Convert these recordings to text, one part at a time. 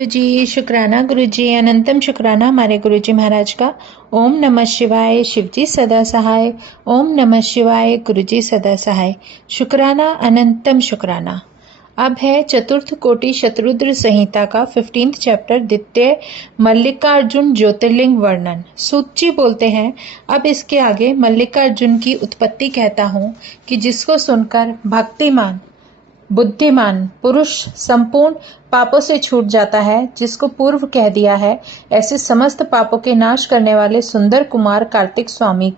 जी शुक्राना गुरु जी, अनंतम शुक्राना हमारे गुरु जी महाराज का। ओम नमः शिवाय, शिव जी सदा सहाय। ओम नमः शिवाय, गुरु जी सदा सहाय। शुक्राना अनंतम शुक्राना। अब है चतुर्थ कोटि शतरुद्र संहिता का 15th चैप्टर, द्वितीय मल्लिकार्जुन ज्योतिर्लिंग वर्णन। सूत जी बोलते हैं, अब इसके आगे मल्लिकार्जुन की उत्पत्ति कहता हूँ कि जिसको सुनकर भक्तिमान बुद्धिमान पुरुष संपूर्ण पापों से छूट जाता है। जिसको पूर्व कह दिया है, ऐसे समस्त पापों के नाश करने वाले सुंदर कुमार कार्तिक स्वामी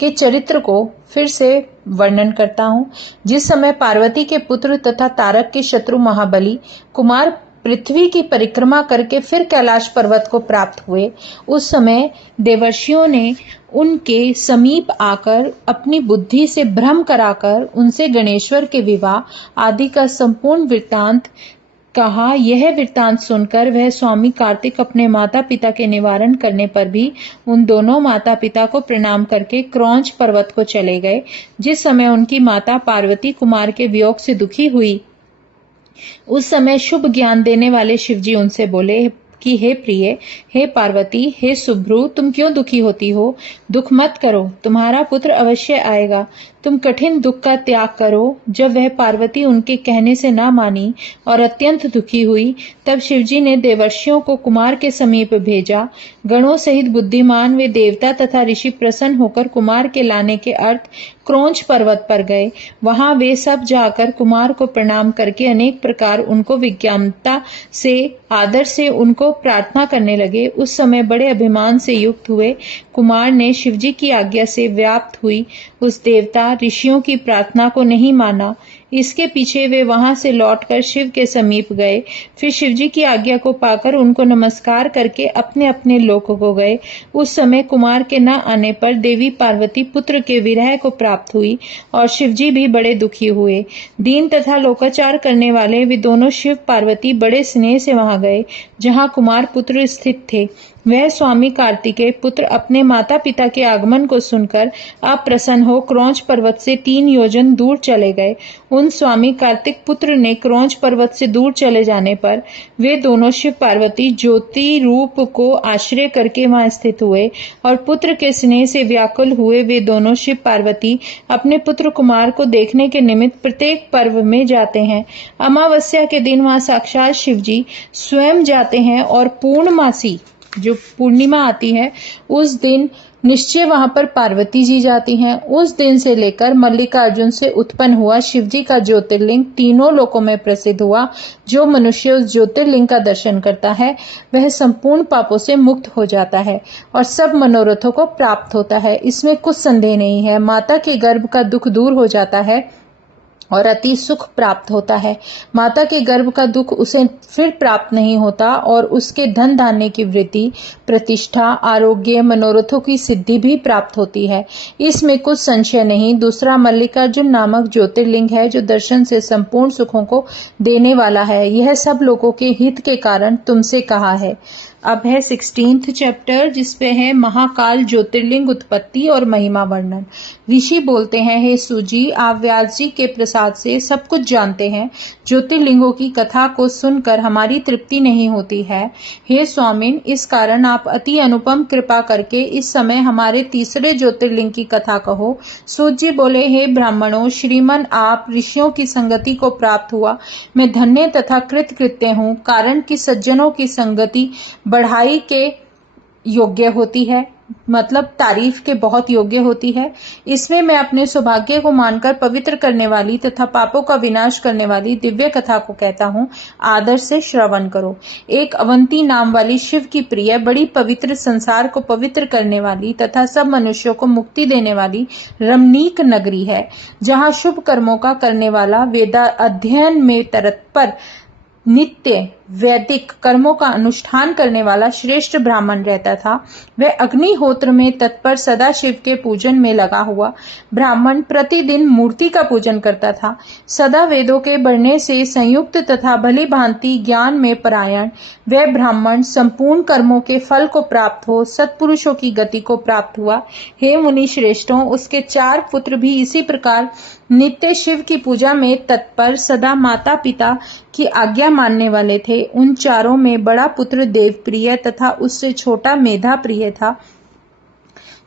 के चरित्र को फिर से वर्णन करता हूँ। जिस समय पार्वती के पुत्र तथा तारक के शत्रु महाबली कुमार पृथ्वी की परिक्रमा करके फिर कैलाश पर्वत को प्राप्त हुए, उस समय देवर्षियों ने उनके समीप आकर अपनी बुद्धि से भ्रम कराकर उनसे गणेश्वर के विवाह आदि का संपूर्ण वृत्तांत कहा। यह वृत्तांत सुनकर वह स्वामी कार्तिक अपने माता पिता के निवारण करने पर भी उन दोनों माता पिता को प्रणाम करके क्रौंच पर्वत को चले गए। जिस समय उनकी माता पार्वती कुमार के वियोग से दुखी हुई, उस समय शुभ ज्ञान देने वाले शिवजी उनसे बोले कि हे प्रिय, हे पार्वती, हे सुभ्रु, तुम क्यों दुखी होती हो? दुख मत करो, तुम्हारा पुत्र अवश्य आएगा। तुम कठिन दुख का त्याग करो। जब वह पार्वती उनके कहने से न मानी और अत्यंत दुखी हुई, तब शिवजी ने देवर्षियों को कुमार के समीप भेजा। गणों सहित बुद्धिमान वे देवता तथा ऋषि प्रसन्न होकर कुमार के लाने के अर्थ क्रौंच पर्वत पर गए। वहां वे सब जाकर कुमार को प्रणाम करके अनेक प्रकार उनको विज्ञानता से आदर से उनको प्रार्थना करने लगे। उस समय बड़े अभिमान से युक्त हुए कुमार ने शिवजी की आज्ञा से व्याप्त हुई उस देवता ऋषियों की प्रार्थना को नहीं माना। इसके पीछे वे वहां से लौटकर शिव के समीप गए। फिर शिवजी की आज्ञा को पाकर उनको नमस्कार करके अपने अपने लोक को गए। उस समय कुमार के न आने पर देवी पार्वती पुत्र के विरह को प्राप्त हुई और शिवजी भी बड़े दुखी हुए। दीन तथा लोकाचार करने वाले वे दोनों शिव पार्वती बड़े स्नेह से वहां गए जहां कुमार पुत्र स्थित थे। वह स्वामी कार्तिकेय पुत्र अपने माता पिता के आगमन को सुनकर अप्रसन्न हो क्रौंच पर्वत से 3 योजन दूर चले गए। उन स्वामी कार्तिक पुत्र ने क्रौंच पर्वत से दूर चले जाने पर वे दोनों शिव पार्वती ज्योति रूप को आश्रय करके वहां स्थित हुए और पुत्र के स्नेह से व्याकुल हुए वे दोनों शिव पार्वती अपने पुत्र कुमार को देखने के निमित्त प्रत्येक पर्व में जाते हैं। अमावस्या के दिन वहां साक्षात शिवजी स्वयं जाते हैं और पूर्णमासी जो पूर्णिमा आती है उस दिन निश्चय वहां पर पार्वती जी जाती हैं। उस दिन से लेकर मल्लिकार्जुन से उत्पन्न हुआ शिवजी का ज्योतिर्लिंग तीनों लोकों में प्रसिद्ध हुआ। जो मनुष्य उस ज्योतिर्लिंग का दर्शन करता है वह संपूर्ण पापों से मुक्त हो जाता है और सब मनोरथों को प्राप्त होता है। इसमें कुछ संदेह नहीं है। माता के गर्भ का दुख दूर हो जाता है और अति सुख प्राप्त होता है। माता के गर्भ का दुख उसे फिर प्राप्त नहीं होता और उसके धन धान्य की वृद्धि, प्रतिष्ठा, आरोग्य, मनोरथों की सिद्धि भी प्राप्त होती है। इसमें कुछ संशय नहीं। दूसरा मल्लिकार्जुन नामक ज्योतिर्लिंग है जो दर्शन से संपूर्ण सुखों को देने वाला है। यह सब लोगों के हित के कारण तुमसे कहा है। अब है 16th चैप्टर जिसपे है महाकाल ज्योतिर्लिंग उत्पत्ति और महिमा वर्णन। ऋषि बोलते हैं, हे सुजी, आप व्यास जी के प्रसाद से सब कुछ जानते हैं। ज्योतिर्लिंगों की कथा को सुनकर हमारी तृप्ति नहीं होती है। हे स्वामिन, इस कारण आप अति अनुपम कृपा करके इस समय हमारे तीसरे ज्योतिर्लिंग की कथा कहो। सूत जी बोले, हे ब्राह्मणों, श्रीमन आप ऋषियों की संगति को प्राप्त हुआ। मैं धन्य तथा कृतकृत्य हूँ, कारण कि सज्जनों की संगति बढ़ाई के योग्य होती है, मतलब तारीफ के बहुत योग्य होती है। इसमें मैं अपने सौभाग्य को मानकर पवित्र करने वाली तथा पापों का विनाश करने वाली दिव्य कथा को कहता हूँ। आदर से श्रवण करो। एक अवंती नाम वाली शिव की प्रिय बड़ी पवित्र, संसार को पवित्र करने वाली तथा सब मनुष्यों को मुक्ति देने वाली रमणीक नगरी है, जहाँ शुभ कर्मों का करने वाला वेदा अध्ययन में तत्पर नित्य वैदिक कर्मों का अनुष्ठान करने वाला श्रेष्ठ ब्राह्मण रहता था। वह अग्निहोत्र में तत्पर सदा शिव के पूजन में लगा हुआ ब्राह्मण प्रतिदिन मूर्ति का पूजन करता था। सदा वेदों के बढ़ने से संयुक्त तथा भली भांति ज्ञान में परायण वह ब्राह्मण संपूर्ण कर्मों के फल को प्राप्त हो सत्पुरुषों की गति को प्राप्त हुआ। हे मुनि श्रेष्ठों, उसके 4 पुत्र भी इसी प्रकार नित्य शिव की पूजा में तत्पर सदा माता पिता की आज्ञा मानने वाले थे। उन चारों में बड़ा पुत्र देवप्रिय तथा उससे छोटा मेधाप्रिय था।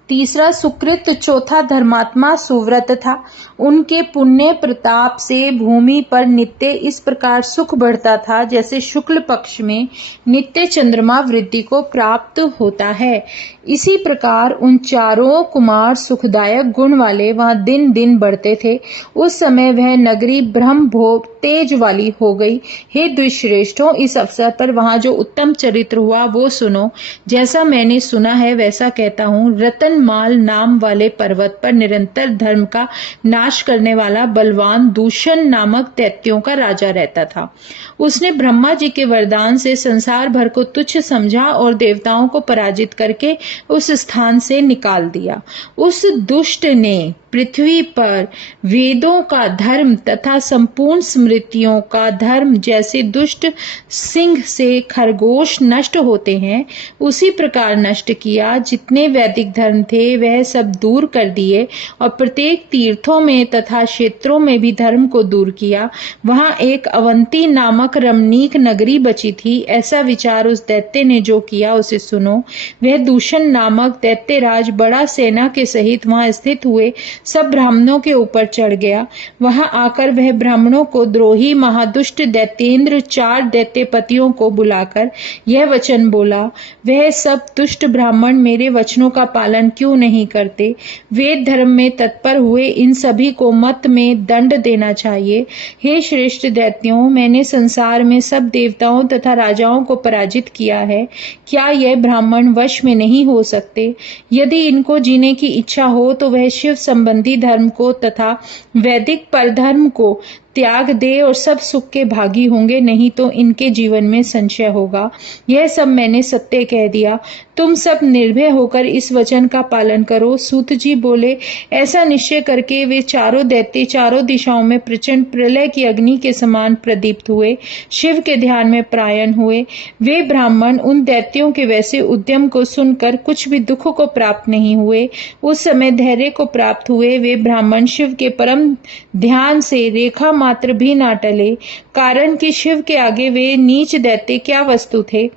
तीसरा सुकृत, चौथा धर्मात्मा सुव्रत था। उनके पुण्य प्रताप से भूमि पर नित्य इस प्रकार सुख बढ़ता था जैसे शुक्ल पक्ष में नित्य चंद्रमा वृद्धि को प्राप्त होता है। इसी प्रकार उन चारों कुमार सुखदायक गुण वाले वहां दिन दिन बढ़ते थे। उस समय वह नगरी ब्रह्म भोग तेज वाली हो गई। हे द्विश्रेष्ठों, इस अवसर पर वहां जो उत्तम चरित्र हुआ वो सुनो। जैसा मैंने सुना है वैसा कहता हूँ। रतनमाल नाम वाले पर्वत पर निरंतर धर्म का नाश करने वाला बलवान दूषण नामक दैत्यों का राजा रहता था। उसने ब्रह्मा जी के वरदान से संसार भर को तुच्छ समझा और देवताओं को पराजित करके उस स्थान से निकाल दिया। उस दुष्ट ने पृथ्वी पर वेदों का धर्म तथा संपूर्ण स्मृतियों का धर्म, जैसे दुष्ट सिंह से खरगोश नष्ट होते हैं उसी प्रकार नष्ट किया। जितने वैदिक धर्म थे वह सब दूर कर दिए और प्रत्येक तीर्थों में तथा क्षेत्रों में भी धर्म को दूर किया। वहां एक अवंती नामक रमणीक नगरी बची थी। ऐसा विचार उस दैत्य ने जो किया उसे सुनो। वह दूषण नामक दैत्यराज बड़ा सेना के सहित वहां स्थित हुए सब ब्राह्मणों के ऊपर चढ़ गया। वहां आकर वह ब्राह्मणों को द्रोही महादुष्ट दैत्येंद्र 4 दैत्यपतियों को बुलाकर यह वचन बोला, वह सब दुष्ट ब्राह्मण मेरे वचनों का पालन क्यों नहीं करते? वेद धर्म में तत्पर हुए इन सभी को मत में दंड देना चाहिए। हे श्रेष्ठ दैत्यों, मैंने संसार में सब देवताओं तथा राजाओं को पराजित किया है। क्या यह ब्राह्मण वश में नहीं हो सकते? यदि इनको जीने की इच्छा हो तो वह शिव संबंधी धर्म को तथा वैदिक परधर्म को त्याग दे और सब सुख के भागी होंगे, नहीं तो इनके जीवन में संशय होगा। यह सब मैंने सत्य कह दिया। तुम सब निर्भय होकर इस वचन का पालन करो। सूत जी बोले, ऐसा निश्चय करके वे चारों दैत्य चारों दिशाओं में प्रचंड प्रलय की अग्नि के समान प्रदीप्त हुए, शिव के ध्यान में प्रायण हुए। वे ब्राह्मण उन दैत्यों के वैसे उद्यम को सुनकर कुछ भी दुख को प्राप्त नहीं हुए, उस समय धैर्य को प्राप्त हुए। वे ब्राह्मण शिव के परम ध्यान से रेखा मात्र भी ना टले, कारण कि शिव के आगे वे नीच दैत्य क्या वस्तु थे।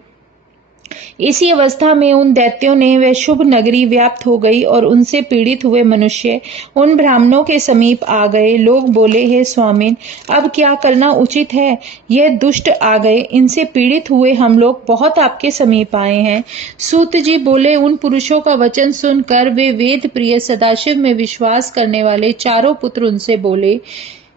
इसी अवस्था में उन दैत्यों ने वह शुभ नगरी व्याप्त हो गई और उनसे पीड़ित हुए मनुष्य उन ब्राह्मणों के समीप आ गए। लोग बोले, हे स्वामिन, अब क्या करना उचित है? यह दुष्ट आ गए, इनसे पीड़ित हुए हम लोग बहुत आपके समीप आए हैं। सूत जी बोले, उन पुरुषों का वचन सुनकर वे वेद प्रिय सदाशिव में विश्वास करने वाले चारों पुत्र उनसे बोले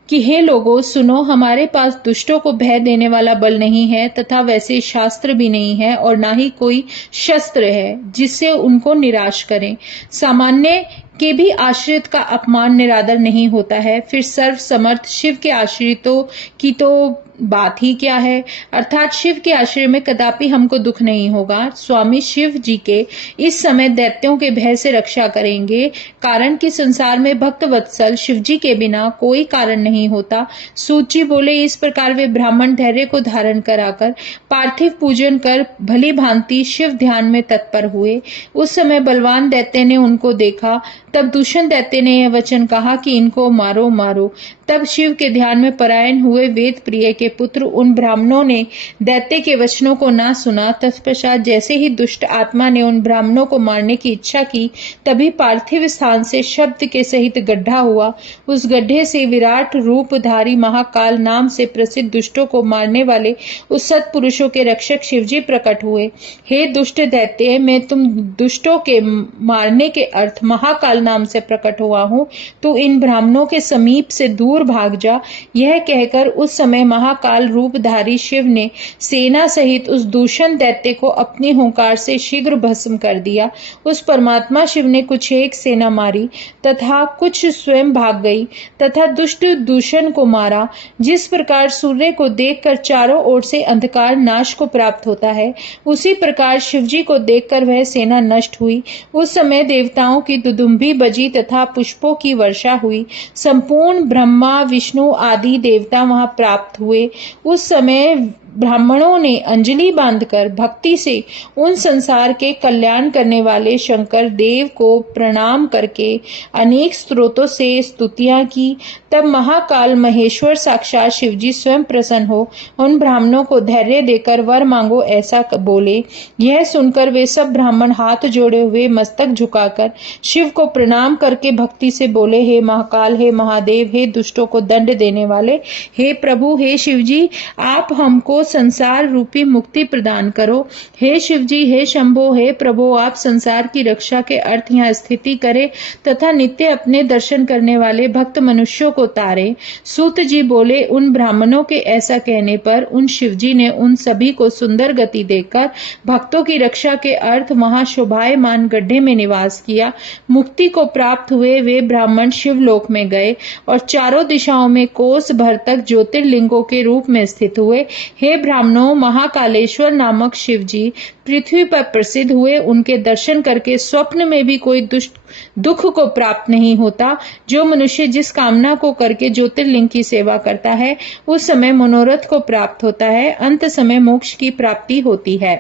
कि हे लोगों सुनो, हमारे पास दुष्टों को भय देने वाला बल नहीं है तथा वैसे शास्त्र भी नहीं है और ना ही कोई शस्त्र है जिससे उनको निराश करें। सामान्य के भी आश्रित का अपमान निरादर नहीं होता है, फिर सर्व समर्थ शिव के आश्रितों की तो बात ही क्या है। अर्थात शिव के आश्रय में कदापि हमको दुख नहीं होगा। स्वामी शिव जी के इस समय दैत्यों के भय से रक्षा करेंगे, कारण कि संसार में भक्त वत्सल शिव जी के बिना कोई कारण नहीं होता। सूत जी बोले, इस प्रकार वे ब्राह्मण धैर्य को धारण कराकर पार्थिव पूजन कर भली भांति शिव ध्यान में तत्पर हुए। उस समय बलवान दैत्य ने उनको देखा। तब दूषण दैत्य ने यह वचन कहा कि इनको मारो मारो। तब शिव के ध्यान में परायण हुए वेद प्रिय के पुत्र उन ब्राह्मणों ने दैत्य के वचनों को ना सुना। तत्पश्चात जैसे ही दुष्ट आत्मा ने उन ब्राह्मणों को मारने की इच्छा की, तभी पार्थिव स्थान से शब्द के सहित गड्ढा हुआ। उस गड्ढे से विराट रूपधारी महाकाल नाम से प्रसिद्ध दुष्टों को मारने वाले उस सत्पुरुषों के रक्षक शिवजी प्रकट हुए। हे दुष्ट दैत्य, मैं तुम दुष्टों के मारने के अर्थ महाकाल नाम से प्रकट हुआ हूँ, तो इन ब्राह्मणों के समीप से दूर भाग जा। यह कहकर उस समय महाकाल रूपधारी शिव ने सेना सहित उस दूषण दैत्य को अपनी हुंकार से शीघ्र भस्म कर दिया। उस परमात्मा शिव ने कुछ एक सेना मारी तथा कुछ स्वयं भाग गई तथा दुष्ट दूषण को मारा। जिस प्रकार सूर्य को देखकर चारों ओर से अंधकार नाश को प्राप्त होता है, उसी प्रकार शिवजी को देखकर वह सेना नष्ट हुई। उस समय देवताओं की दुदुम्भी बजी तथा पुष्पों की वर्षा हुई। संपूर्ण ब्रह्मा विष्णु आदि देवता वहां प्राप्त हुए। उस समय ब्राह्मणों ने अंजलि बांधकर भक्ति से उन संसार के कल्याण करने वाले शंकर देव को प्रणाम करके अनेक स्तोत्रों से स्तुतियां की। तब महाकाल महेश्वर साक्षात शिवजी स्वयं प्रसन्न हो उन ब्राह्मणों को धैर्य देकर वर मांगो ऐसा बोले। यह सुनकर वे सब ब्राह्मण हाथ जोड़े हुए मस्तक झुकाकर शिव को प्रणाम करके भक्ति से बोले, हे महाकाल, हे महादेव, हे दुष्टों को दंड देने वाले, हे प्रभु, हे शिवजी, आप हमको संसार रूपी मुक्ति प्रदान करो। हे शिवजी, हे शंभो, हे प्रभु, आप संसार की रक्षा के अर्थ यहाँ स्थिति करे तथा नित्य अपने दर्शन करने वाले भक्त मनुष्यों को तारे। सूत जी बोले, उन ब्राह्मणों के ऐसा कहने पर उन शिवजी ने उन सभी को सुंदर गति देकर भक्तों की रक्षा के अर्थ वहां शोभायमान गड्ढे में निवास किया। मुक्ति को प्राप्त हुए वे ब्राह्मण शिवलोक में गए और चारों दिशाओं में कोस भर तक ज्योतिर्लिंगों के रूप में स्थित हुए। हे ब्राह्मणों, महाकालेश्वर नामक शिवजी पृथ्वी पर प्रसिद्ध हुए। उनके दर्शन करके स्वप्न में भी कोई दुख को प्राप्त नहीं होता। जो मनुष्य जिस कामना को करके ज्योतिर्लिंग की सेवा करता है उस समय मनोरथ को प्राप्त होता है, अंत समय मोक्ष की प्राप्ति होती है।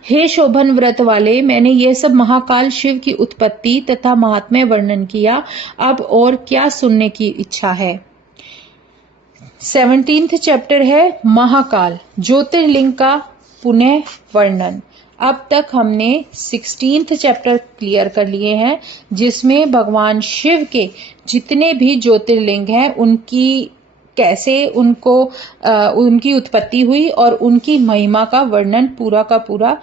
हे शोभन व्रत वाले, मैंने यह सब महाकाल शिव की उत्पत्ति तथा महात्म्य वर्णन किया। अब और क्या सुनने की इच्छा है। 17th चैप्टर है महाकाल, ज्योतिर्लिंग का पुनः वर्णन। अब तक हमने 16th चैप्टर क्लियर कर लिए हैं, जिसमें भगवान शिव के जितने भी ज्योतिर्लिंग हैं उनकी कैसे उनकी उत्पत्ति हुई और उनकी महिमा का वर्णन पूरा का पूरा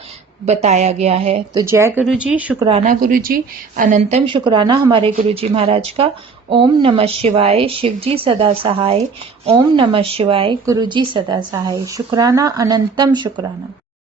बताया गया है। तो जय गुरु जी, शुक्राना गुरु जी, अनंतम शुक्राना हमारे गुरु जी महाराज का। ओम नमः शिवाय, शिव जी सदा सहाय। ओम नमः शिवाय, गुरु जी सदा सहाय। शुक्राना, अनंतम शुक्राना।